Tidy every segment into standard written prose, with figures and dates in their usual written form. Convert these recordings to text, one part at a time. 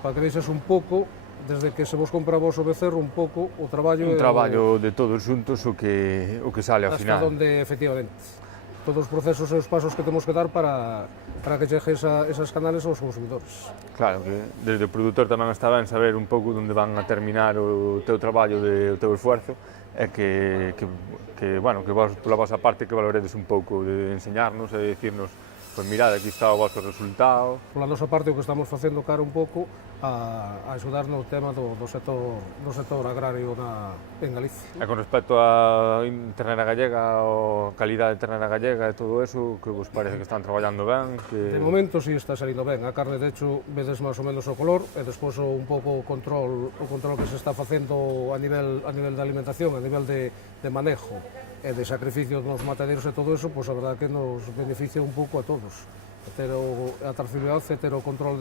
Para que vexas un pouco, desde que se vos compra vos o becerro, un pouco o traballo... Un traballo de todos xuntos o que sale ao final. Hasta onde, efectivamente, todos os procesos e os pasos que temos que dar para que chegue esas canales aos consumidores. Claro, que desde o produtor tamén está ben saber un pouco onde van a terminar o teu traballo, o teu esfuerzo, e bueno, que vos, pola vosa parte, que valoredes un pouco de enseñarnos e de dicirnos, pois mirad, aquí está o vosso resultado. Pola nosa parte, o que estamos facendo cara un pouco a axudar no tema do sector agrario en Galicia. E con respecto a ternera gallega, a calidade de ternera gallega e todo eso, que vos parece que están traballando ben? De momento sí está salindo ben, a carne de hecho vedes máis ou menos o color e despois un pouco o control que se está facendo a nivel de alimentación, a nivel de manejo e de sacrificio dos mataderos e todo eso, pois a verdade que nos beneficia un pouco a todos. Ter a trazabilidade e ter o control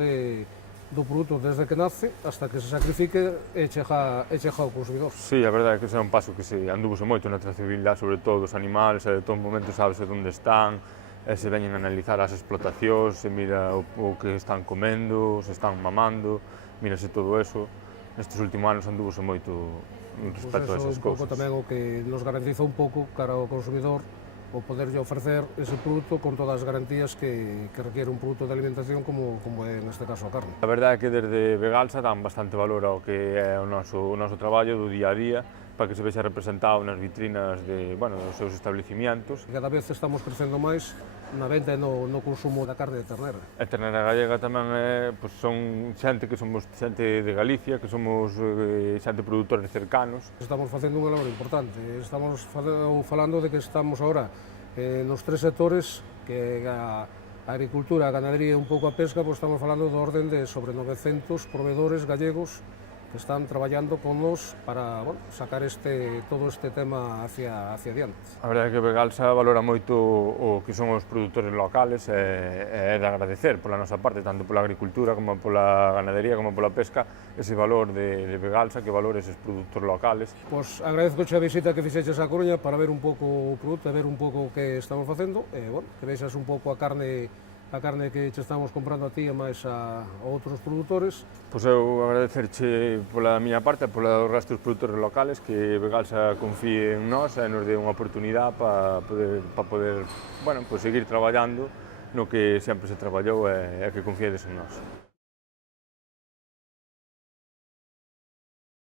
do produto desde que nace hasta que se sacrifique e chega ao consumidor. Sí, a verdade é que ese é un paso que se andúvose moito na trazabilidade, sobre todo dos animales, e de todo momento sabes onde están, e se veñen a analizar as explotacións, se mira o que están comendo, se están mamando, mírase todo eso. Nestes últimos anos andúvose moito respecto a esas cousas. Un pouco tamén o que nos garantiza un pouco cara ao consumidor o poderlle ofrecer ese produto con todas as garantías que requiere un produto de alimentación como é neste caso a carne. A verdade é que desde Vegalsa dan bastante valor ao que é o noso traballo do día a día, para que se vexa representado nas vitrinas dos seus establecimientos. Cada vez estamos crecendo máis na venta e no consumo da carne de ternera. A ternera gallega tamén son xente que somos xente de Galicia, que somos xente produtores cercanos. Estamos facendo unha labor importante, estamos falando de que estamos agora nos tres sectores, que a agricultura, a ganadería e un pouco a pesca, pois estamos falando do orden de sobre 900 proveedores gallegos que están traballando con nos para sacar todo este tema hacia adiante. A verdade é que Vegalsa valora moito o que son os produtores locales e é de agradecer pola nosa parte, tanto pola agricultura como pola ganadería como pola pesca, ese valor de Vegalsa, que valore eses produtos locales. Pois agradezco a visita que fixeches a Coruña para ver un pouco o produto e ver un pouco o que estamos facendo e, que vexas un pouco a carne que che estamos comprando a ti e máis a outros produtores. Pois eu agradecerche pola miña parte e pola do resto dos produtores locales que Vegalsa confíe en nós e nos dé unha oportunidade para poder seguir traballando no que sempre se traballou e que confiedes en nós.